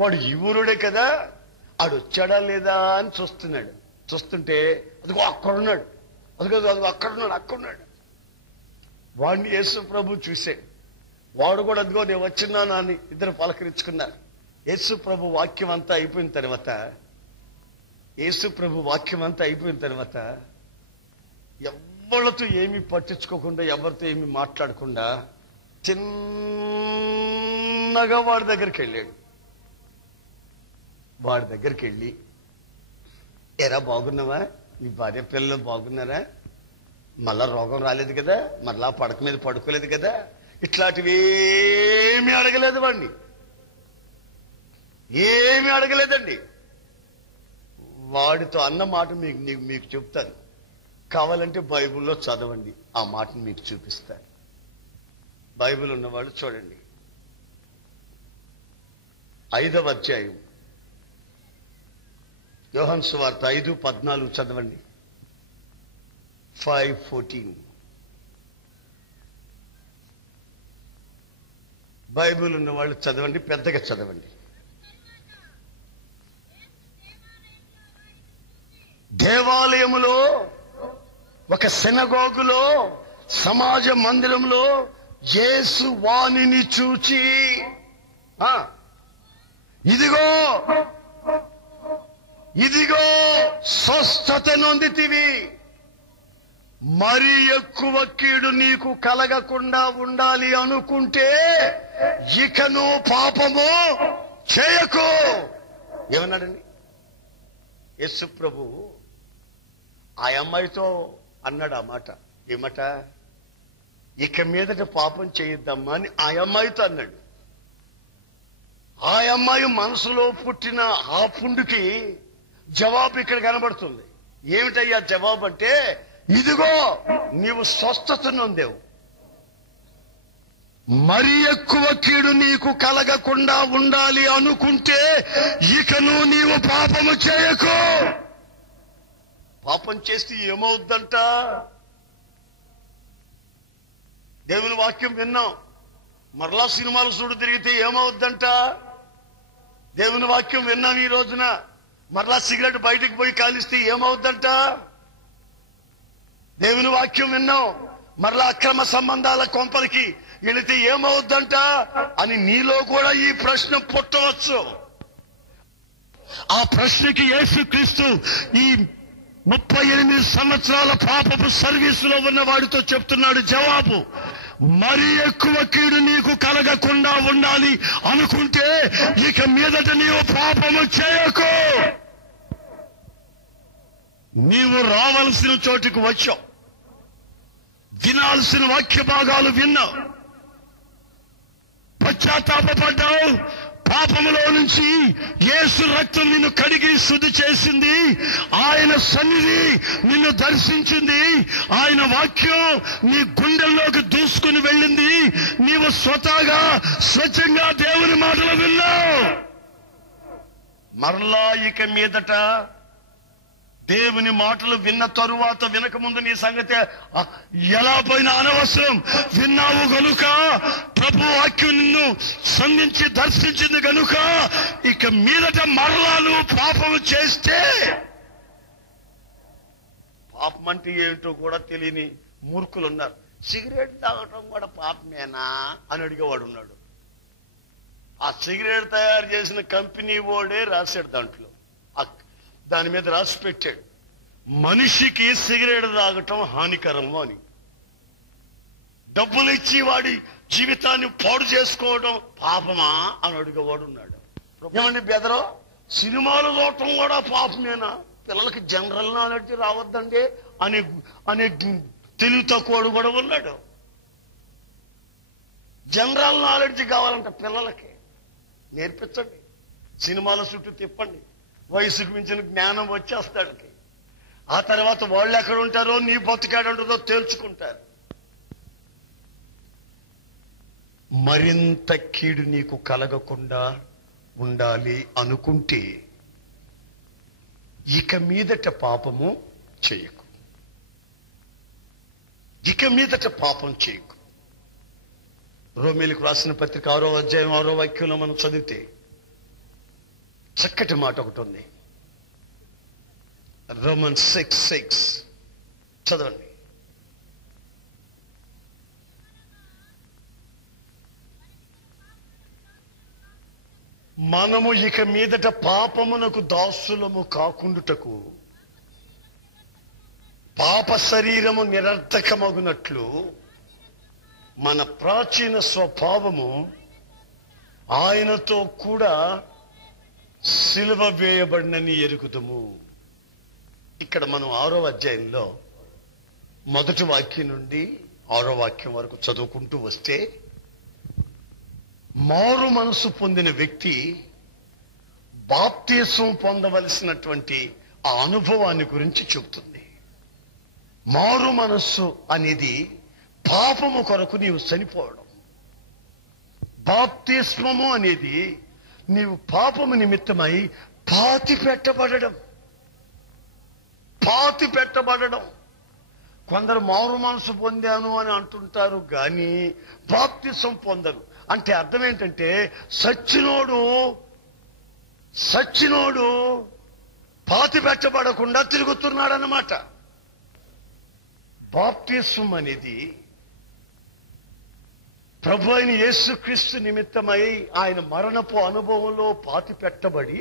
వాడు ఈ ఊరుడే కదా, ఆడు వచ్చాడా లేదా అని చూస్తున్నాడు. చూస్తుంటే అదిగో అక్కడున్నాడు, అదిగో అక్కడున్నాడు. వాడిని యేసు ప్రభు చూశాడు. వాడు కూడా అదిగో నేను వచ్చిన్నాను అని ఇద్దరు పలకరించుకున్నారు. యేసు ప్రభు వాక్యం అంతా అయిపోయిన తర్వాత ఎవరితో ఏమీ పట్టించుకోకుండా, ఎవరితో ఏమీ మాట్లాడకుండా చిన్నగా వాడి దగ్గరికి వెళ్ళి, ఎరా బాగున్నావా, నీ భార్య పిల్లలు బాగున్నారా, మళ్ళా రోగం రాలేదు కదా, మళ్ళా పడక మీద పడుకోలేదు కదా, ఇట్లాంటివి ఏమీ అడగలేదు. వాడిని ఏమీ అడగలేదండి. వాడితో అన్న మాట మీకు చెప్తాను. కావాలంటే బైబిల్లో చదవండి, ఆ మాటను మీకు చూపిస్తాను. బైబిల్ ఉన్నవాళ్ళు చూడండి. 5వ అధ్యాయం యోహాను సువార్త 5:14 చదవండి. 5:14 బైబిల్ ఉన్న వాళ్ళు చదవండి, పెద్దగా చదవండి. దేవాలయములో, ఒక సినగోగులో, సమాజ మందిరంలో యేసు వానిని చూచి, ఇదిగో స్వస్థత నొందితివి, మరి ఎక్కువ కీడు నీకు కలగకుండా ఉండాలి అనుకుంటే ఇకను పాపము చేయకు. ఏమన్నాడండి యేసు ప్రభు? ఆ అమ్మాయితో అన్నాడు ఆ మాట. ఏమట? ఇక మీదట పాపం చేయొద్దమ్మా అని ఆ అమ్మాయితో అన్నాడు. ఆ అమ్మాయి మనసులో పుట్టిన ఆ పుండుకి జవాబు ఇక్కడ కనబడుతుంది. ఏమిటయ్యా జవాబు అంటే, ఇదిగో నీవు స్వస్థత నొందావు, మరి ఎక్కువ కీడు నీకు కలగకుండా ఉండాలి అనుకుంటే ఇకను నీవు పాపము చేయకు. పాపం చేస్తే ఏమవుద్దంట? దేవుని వాక్యం విన్నాం. మరలా సినిమాలు చూడు తిరిగితే ఏమవుద్దంట? దేవుని వాక్యం విన్నాం. ఈ రోజున మరలా సిగరెట్ బయటికి పోయి కాలిస్తే ఏమవుద్దంట? దేవుని వాక్యం విన్నాం. మరలా అక్రమ సంబంధాల కొంపలకి వెళితే ఏమవుద్దంట అని నీలో కూడా ఈ ప్రశ్న పుట్టవచ్చు. ఆ ప్రశ్నకి యేసుక్రీస్తు ఈ 38 సంవత్సరాల పాపపు సర్వీసులో ఉన్న వాడితో చెప్తున్నాడు జవాబు. మరి ఎక్కువ కీడు నీకు కలగకుండా ఉండాలి అనుకుంటే ఇక మీదట నీవు పాపము చేయకు. నీవు రావాల్సిన చోటుకు వచ్చావు, వినాల్సిన వాక్య భాగాలు విన్నావు, పశ్చాత్తాపడ్డావు. పాపములో నుంచి యేసు రక్తం నిన్ను కడిగి శుద్ధి చేసింది. ఆయన సన్నిధి నిన్ను దర్శించింది. ఆయన వాక్యం నీ గుండెల్లోకి దూసుకుని వెళ్ళింది. నీవు స్వతహాగా స్వచ్ఛంగా దేవుని మాటలు విన్నావు. మరలా ఇక మీదట దేవుని మాటలు విన్న తరువాత వినకముందు నీ సంగతి ఎలా పోయినా అనవసరం. విన్నావు గనుక, ప్రభు వాక్యం నిన్ను సంధించి దర్శించింది గనుక ఇక మీదట మరలా నువ్వు పాపము చేస్తే, పాపం అంటే ఏంటో కూడా తెలియని మూర్ఖులు ఉన్నారు. సిగరెట్ తాగటం కూడా పాపమేనా అని అడిగేవాడు ఉన్నాడు. ఆ సిగరెట్ తయారు చేసిన కంపెనీ వాడే రాశాడు దాంట్లో, దాని మీద రాసి పెట్టాడు, మనిషికి సిగరెట్ తాగటం హానికరము అని. డబ్బులు ఇచ్చి వాడి జీవితాన్ని పాడు చేసుకోవడం పాపమా అని అడిగేవాడు ఉన్నాడు. ఏమండి బెదరో, సినిమాలు చూడటం కూడా పాపమేనా? పిల్లలకి జనరల్ నాలెడ్జ్ రావద్దండి అనే తెలివి తక్కువడు కూడా ఉన్నాడు. జనరల్ నాలెడ్జ్ కావాలంట పిల్లలకి, నేర్పించండి, సినిమాల చుట్టూ తిప్పండి, వయసుకు మించిన జ్ఞానం వచ్చేస్తాడు. ఆ తర్వాత వాళ్ళు ఎక్కడ ఉంటారో నీ బతుకాడుంటుందో తేల్చుకుంటారు. మరింత కీడు నీకు కలగకుండా ఉండాలి అనుకుంటే ఇక మీదట పాపము చేయకు. ఇక మీదట పాపం చేయకు. రోమీయులకు రాసిన పత్రిక 6వ అధ్యాయం 6వ వాక్యంలో మనం చదివితే చక్కటి మాట ఒకటి ఉంది. Romans 6:6 చదవండి. మనము ఇక మీదట పాపమునకు దాసులము కాకుండుటకు పాప శరీరము నిరర్థకమగునట్లు మన ప్రాచీన స్వభావము ఆయనతో కూడా సిలువ వేయబడినని ఎరుగుదము. ఇక్కడ మనం 6వ అధ్యాయంలో మొదటి వాక్యం నుండి 6వ వాక్యం వరకు చదువుకుంటూ వస్తే, మారు మనసు పొందిన వ్యక్తి బాప్తిసం పొందవలసినటువంటి ఆ అనుభవాన్ని గురించి చెబుతుంది. మారు మనస్సు అనేది పాపము కొరకు నీవు చనిపోవడం. బాప్తిస్మము అనేది నీవు పాపము నిమిత్తమై పాతి పెట్టబడడం. కొందరు మారు మనసు పొందాను అని అంటుంటారు కానీ బాప్తిసం పొందరు. అంటే అర్థం ఏంటంటే సచ్చినోడు పాతి పెట్టబడకుండా తిరుగుతున్నాడన్నమాట. బాప్తిసం అనేది ప్రభు అయిన యేసుక్రీస్తు నిమిత్తమై ఆయన మరణపు అనుభవంలో పాతి పెట్టబడి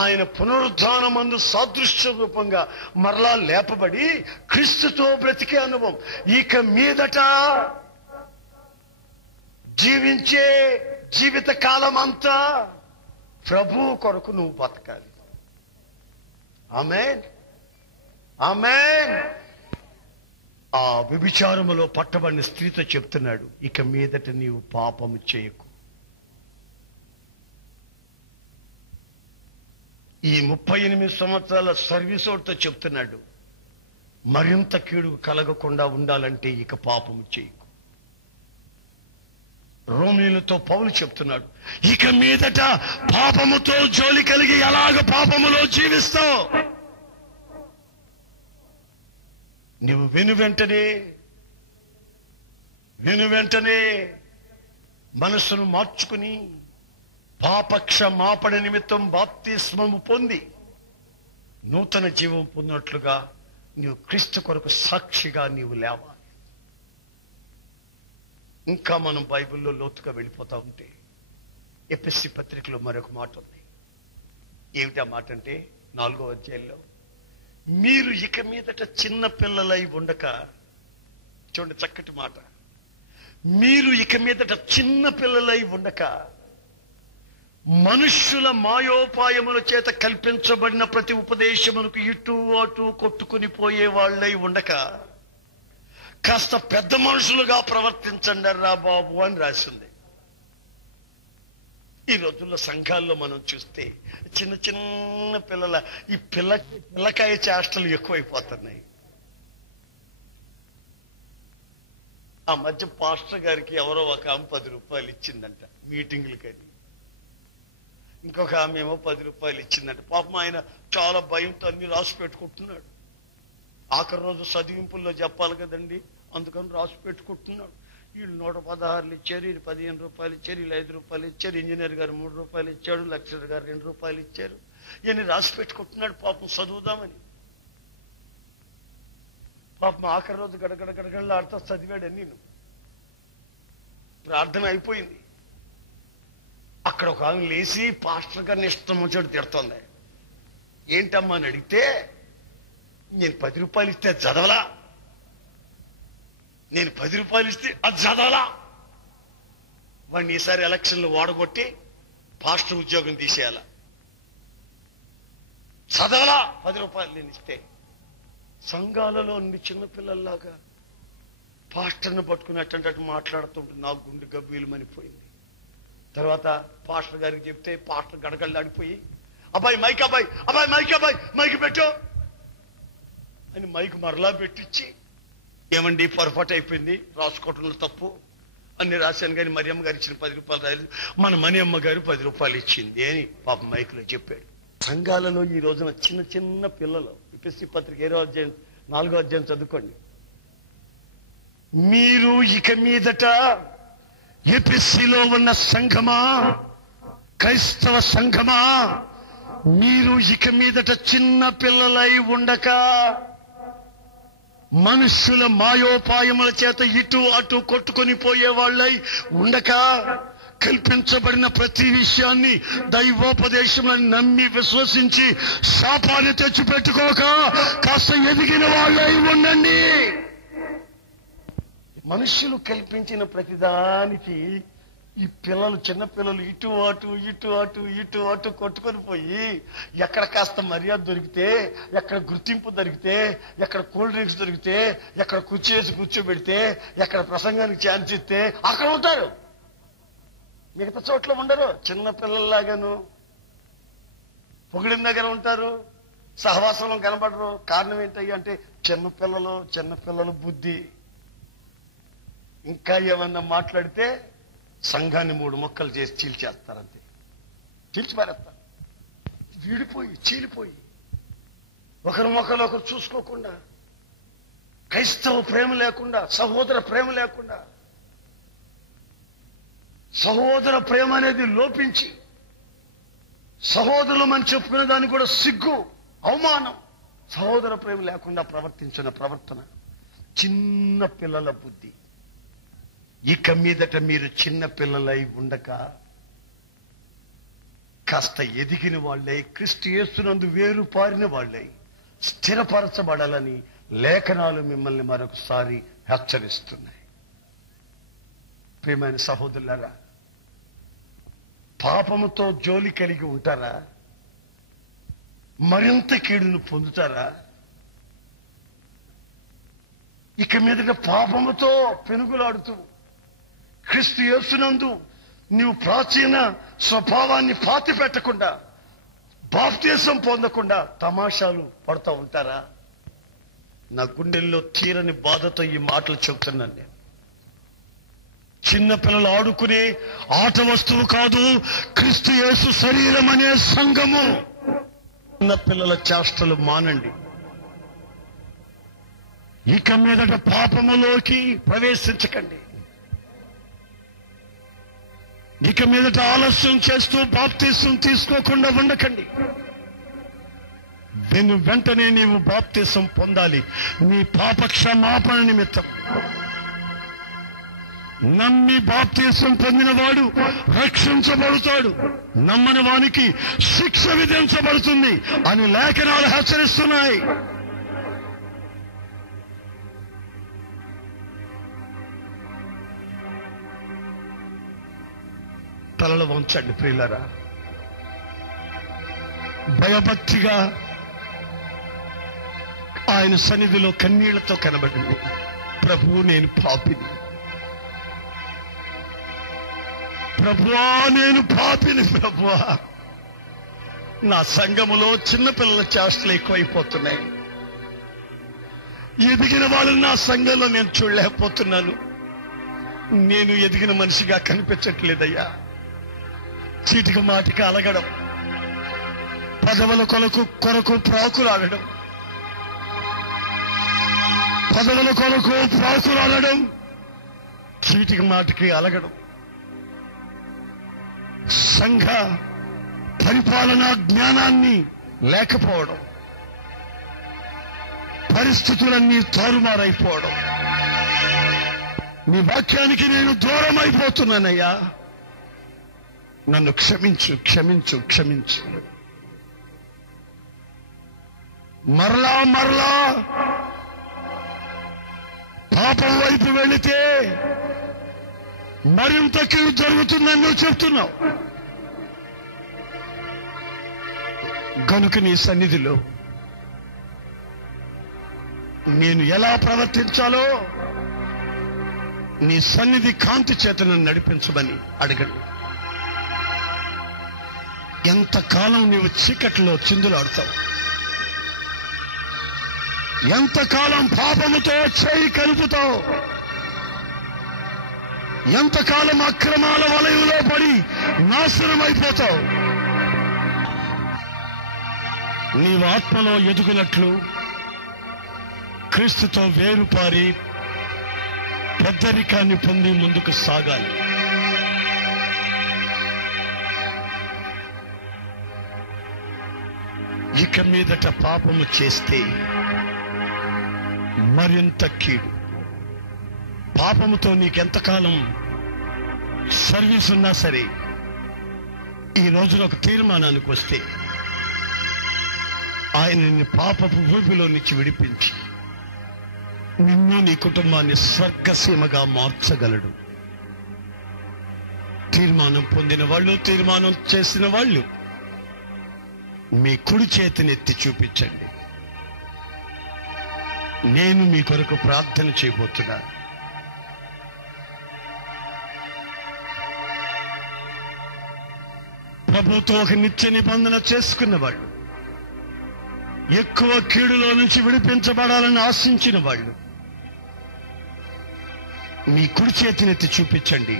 ఆయన పునరుద్ధానమందు సాదృశ్య రూపంగా మరలా లేపబడి క్రీస్తుతో బ్రతికే అనుభవం. ఇక మీదట జీవించే జీవిత కాలం అంతా ప్రభు కొరకు నువ్వు బతకాలి. ఆమేన్, ఆమేన్. ఆ వ్యభిచారములో పట్టబడిన స్త్రీతో చెప్తున్నాడు, ఇక మీదట నీవు పాపము చేయకు. ఈ 38 సంవత్సరాల సర్వీసోడితో చెప్తున్నాడు, మరింత కీడు కలగకుండా ఉండాలంటే ఇక పాపము చేయకు. రోమీయులతో పౌలు చెప్తున్నాడు, ఇక మీదట పాపముతో జోలి కలిగి ఎలాగ పాపములో జీవిస్తావు? నువ్వు విను వెంటనే మనసును మార్చుకుని పాపక్షమాపణ నిమిత్తం బాప్తిస్మము పొంది నూతన జీవం పొందినట్లుగా నీవు క్రీస్తు కొరకు సాక్షిగా నీవు లేవాలి. ఇంకా మనం బైబిల్లో లోతుగా వెళ్ళిపోతా ఉంటే ఎఫెసీ పత్రికలో మరొక మాట ఉంది. ఏమిటా మాట అంటే 4వ అధ్యాయంలో, మీరు ఇక మీదట చిన్న పిల్లలై ఉండక, చూడండి చక్కటి మాట, మీరు ఇక మీదట చిన్న పిల్లలై ఉండక మనుష్యుల మాయోపాయముల చేత కల్పించబడిన ప్రతి ఉపదేశమునకు ఇటు అటు కొట్టుకుని పోయే వాళ్ళై ఉండక కాస్త పెద్ద మనుషులుగా ప్రవర్తించండి రా బాబు అని రాసింది. ఈ రోజుల్లో సంఘాల్లో మనం చూస్తే చిన్న చిన్న పిల్లల ఈ పిల్లకాయ చేష్టలు ఎక్కువైపోతున్నాయి. ఆ మధ్య పాస్టర్ గారికి ఎవరో ఒక ఆమె 10 రూపాయలు ఇచ్చిందంట మీటింగులకని, ఇంకొక ఆమె ఏమో 10 రూపాయలు ఇచ్చిందంట. పాపం ఆయన చాలా భయంతో అన్ని రాసి పెట్టుకుంటున్నాడు. ఆఖరి రోజు చదివింపుల్లో చెప్పాలి కదండి, అందుకని రాసి పెట్టుకుంటున్నాడు. వీళ్ళు 116 ఇచ్చారు, వీళ్ళు 15 రూపాయలు ఇచ్చారు, వీళ్ళు 5 రూపాయలు ఇచ్చారు, ఇంజనీర్ గారు 3 రూపాయలు ఇచ్చాడు, లెక్చరర్ గారు 2 రూపాయలు ఇచ్చారు. ఇవన్నీ రాసి పెట్టుకుంటున్నాడు పాపం చదువుదామని. పాపం ఆఖరి రోజు గడగడగడగడలా ఆడుతూ చదివాడు. నేను ప్రార్థన అయిపోయింది. అక్కడ ఒక ఆమె లేచి పాస్టర్ గారిని ఇష్టం వచ్చాడు తిడుతోంది. ఏంటమ్మా అని అడిగితే, నేను 10 రూపాయలు ఇస్తే చదవలా, నేను 10 రూపాయలు ఇస్తే అది చదవలా, వాడిని ఈసారి ఎలక్షన్లు ఓడగొట్టి పాస్టర్ ఉద్యోగం తీసేయాల, చదవలా 10 రూపాయలు నేను ఇస్తే. సంఘాలలో చిన్నపిల్లల్లాగా పాస్టర్ను పట్టుకున్నట్టు మాట్లాడుతుంటే నాకు గుండె గబ్బీలు మనిపోయింది. తర్వాత పాస్టర్ గారికి చెప్తే పాస్టర్ గడగడలాడిపోయి, అబ్బాయి మైక్, అబ్బాయి అబ్బాయి మైక్, అబ్బాయి మైక్ పెట్టు అని మైక్ మరలా పెట్టించి, ఏమండి పొరపాటు అయిపోయింది, రాసుకోవటంలో తప్పు అన్ని రాశాను కానీ మరియమ్మ గారు ఇచ్చిన 10 రూపాయలు రాయలేదు, మన మరియమ్మ గారు 10 రూపాయలు ఇచ్చింది అని పాప మైక్లో చెప్పాడు. సంఘాలలో ఈ రోజున చిన్న చిన్న పిల్లలు, ఎఫెసీ పత్రిక 4వ అధ్యాయం చదువుకోండి. మీరు ఇక మీదట ఎఫెసీలో ఉన్న సంఘమా, క్రైస్తవ సంఘమా, మీరు ఇక మీదట చిన్న పిల్లలై ఉండక మనుష్యుల మాయోపాయముల చేత ఇటు అటు కొట్టుకొని పోయే వాళ్ళై ఉండక కల్పించబడిన ప్రతి విషయాన్ని దైవోపదేశములను నమ్మి విశ్వసించి శాపాన్ని తెచ్చిపెట్టుకోక కాస్త ఎదిగిన వాళ్ళై ఉండండి. మనుషులు కల్పించిన ప్రతిదానికి ఈ పిల్లలు, చిన్న పిల్లలు ఇటు అటు ఇటు అటు ఇటు అటు కొట్టుకొని పోయి ఎక్కడ కాస్త మర్యాద దొరికితే, ఎక్కడ గుర్తింపు దొరికితే, ఎక్కడ కూల్ డ్రింక్స్ దొరికితే, ఎక్కడ కూర్చేసి కూర్చోబెడితే, ఎక్కడ ప్రసంగానికి ఛాన్స్ ఇస్తే అక్కడ ఉంటారు, మిగతా చోట్ల ఉండరు. చిన్న పిల్లల్లాగాను పొగిడిన దగ్గర ఉంటారు, సహవాసంలో కనబడరు. కారణం ఏంటయ్యా అంటే చిన్నపిల్లలు బుద్ధి. ఇంకా ఏమన్నా మాట్లాడితే సంఘాన్ని 3 ముక్కలు చేసి చీల్చేస్తారంతే, చీల్చిపారేస్తారు. వీడిపోయి చీలిపోయి ఒకరి మొక్కలు ఒకరు చూసుకోకుండా, క్రైస్తవ ప్రేమ లేకుండా, సహోదర ప్రేమ లేకుండా, సహోదర ప్రేమ అనేది లోపించి సహోదరులు అని చెప్పుకునే దానికి కూడా సిగ్గు, అవమానం, సహోదర ప్రేమ లేకుండా ప్రవర్తించిన ప్రవర్తన, చిన్న పిల్లల బుద్ధి. ఇక మీదట మీరు చిన్న పిల్లలై ఉండక కాస్త ఎదిగిన వాళ్ళై, క్రీస్తు యేసునందు వేరు పారిన వాళ్ళై స్థిరపరచబడాలని లేఖనాలు మిమ్మల్ని మరొకసారి హెచ్చరిస్తున్నాయి. ప్రియమైన సహోదరులారా, పాపముతో జోలి కలిగి ఉంటారా? మరింత కీడును పొందుతారా? ఇక మీదట పాపముతో పెనుగులాడుతూ క్రీస్తు యేసునందు నీవు ప్రాచీన స్వభావాన్ని పాతి పెట్టకుండా, బాప్తిసం పొందకుండా తమాషాలు పడుతూ ఉంటారా? నా గుండెల్లో తీరని బాధతో ఈ మాటలు చెబుతున్నాను నేను. చిన్నపిల్లలు ఆడుకునే ఆట వస్తువు కాదు క్రీస్తు యేసు శరీరం అనే సంఘము. చిన్నపిల్లల చేష్టలు మానండి. ఇక మీదట పాపములోకి ప్రవేశించకండి. ఇక మీదట ఆలస్యం చేస్తూ బాప్తిసం తీసుకోకుండా ఉండకండి. వెంటనే నీవు బాప్తిసం పొందాలి నీ పాప క్షమాపణ నిమిత్తం. నమ్మి బాప్తీసం పొందినవాడు రక్షించబడతాడు, నమ్మని వానికి శిక్ష విధించబడుతుంది అని లేఖనాలు హెచ్చరిస్తున్నాయి. తలలు వంచండి ప్రియులారా, భయభక్తిగా ఆయన సన్నిధిలో కన్నీళ్లతో కనబడింది. ప్రభువు, నేను పాపిని, ప్రభువా నేను పాపిని, ప్రభువా నా సంఘములో చిన్నపిల్లల చేష్టలు ఎక్కువైపోతున్నాయి, ఎదిగిన వాళ్ళని నా సంఘంలో నేను చూడలేకపోతున్నాను, నేను ఎదిగిన మనిషిగా కనిపించట్లేదయ్యా. చీటికి మాటికి అలగడం, పదవుల కొరకు ప్రాకులాడడం, పదవుల కొరకు ప్రాకులాడడం, చీటికి మాటికి అలగడం, సంఘ పరిపాలనా జ్ఞానాన్ని లేకపోవడం, పరిస్థితులన్నీ తారుమారైపోవడం, నీ వాక్యానికి నేను దూరం అయిపోతున్నానయ్యా, నన్ను క్షమించు క్షమించు క్షమించు. మరలా మరలా పాపం వైపు వెళితే మరింత కీడు జరుగుతుందని నువ్వు చెప్తున్నావు. గనుక నీ సన్నిధిలో నేను ఎలా ప్రవర్తించాలో నీ సన్నిధి కాంతి చేత నన్ను నడిపించమని అడగండి. ఎంతకాలం నీవు చీకట్లో చిందులాడుతావు, ఎంతకాలం పాపముతో చేయి కలుపుతావు, ఎంతకాలం అక్రమాల వలయంలో పడి నాశనం అయిపోతావు. నీవు ఆత్మలో ఎదుగునట్లు క్రీస్తుతో వేరుపారి పెద్దరికాన్ని పొంది ముందుకు సాగాలి. ఇక మీదట పాపము చేస్తే మరింత కీడు. పాపముతో నీకెంతకాలం సర్వీస్ ఉన్నా సరే, ఈ రోజున ఒక తీర్మానానికి వస్తే ఆయన నిన్ను పాపపు ఊపిలో నుంచి విడిపించి నిన్ను నీ కుటుంబాన్ని స్వర్గసీమగా మార్చగలడు. తీర్మానం పొందిన వాళ్ళు, తీర్మానం చేసిన వాళ్ళు మీ కుడి చేతినెత్తి చూపించండి. నేను మీ కొరకు ప్రార్థన చేయబోతున్నాను. ప్రభుతో ఒక నిత్య నిబంధన చేసుకున్న వాళ్ళు, ఎక్కువ కీడులో నుంచి విడిపించబడాలని ఆశించిన వాళ్ళు మీ కుడి చేతినెత్తి చూపించండి.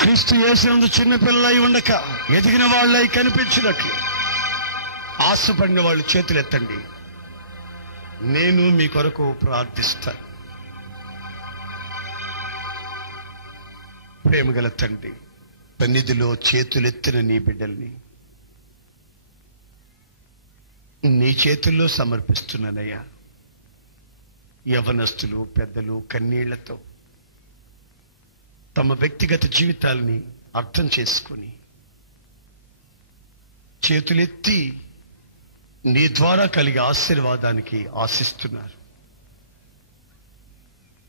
క్రీస్తు యేసునందు చిన్నపిల్లలై ఉండక ఎదిగిన వాళ్ళై కనిపించినట్లు ఆశపడిన వాళ్ళు చేతులెత్తండి. నేను మీ కొరకు ప్రార్థిస్తాను. ప్రేమగల తండ్రి, సన్నిధిలో చేతులెత్తిన నీ బిడ్డల్ని నీ చేతుల్లో సమర్పిస్తున్నానయ్యా. యవనస్తులు, పెద్దలు కన్నీళ్లతో తమ వ్యక్తిగత జీవితాల్ని అర్థం చేసుకుని చేతులెత్తి నీ ద్వారా కలిగే ఆశీర్వాదానికి ఆశిస్తున్నారు.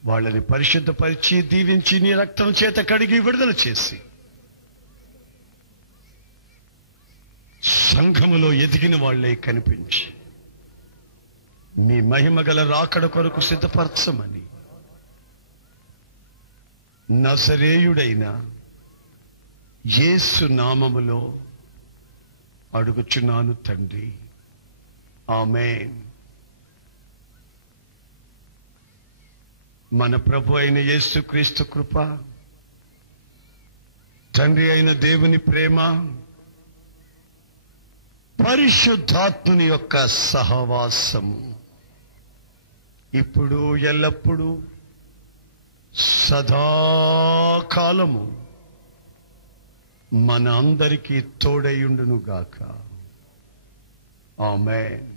వాళ్ళని పరిశుద్ధపరిచి దీవించి నీ రక్తం చేత కడిగి విడుదల చేసి సంఘములో ఎదిగిన వాళ్లే కనిపించి మీ మహిమ గల రాకడ కొరకు సిద్ధపరచమని నజరేయుడైన యేసు నామములో అడుగుచున్నాను తండ్రి, ఆమేన్. మన ప్రభు అయిన యేసుక్రీస్తు కృప, తండ్రి అయిన దేవుని ప్రేమ, పరిశుద్ధాత్ముని యొక్క సహవాసము ఇప్పుడు ఎల్లప్పుడూ సదాకాలము మన అందరికీ తోడైయుండును గాక. ఆమేన్.